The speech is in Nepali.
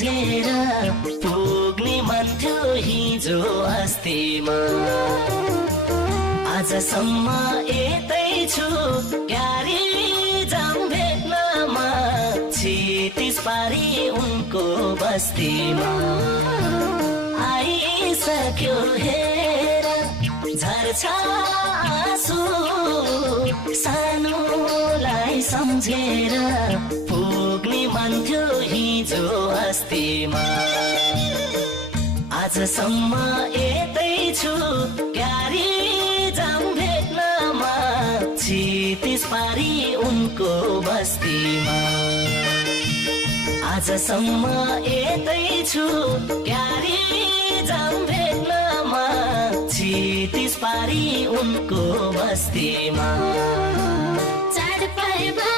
पुग्ने मन थियो हिजो अस्तिमा आजसम्म यतै छु क्यारी जाम भेट्नमा छिटिस पारी उनको बस्तीमा आइसक्यो हेर झर्छ आँसु सानोलाई सम्झेर पुग्ने मन थियो हिजो अस्तिमा आजसम्म यतै छु क्यारी जाम भेट्नमा छिटिस पारी उनको बस्तीमा आजसम्म यतै छु क्यारी जाम भेट्नमा छिटिस पारी उनको बस्तीमा चाड पाएमा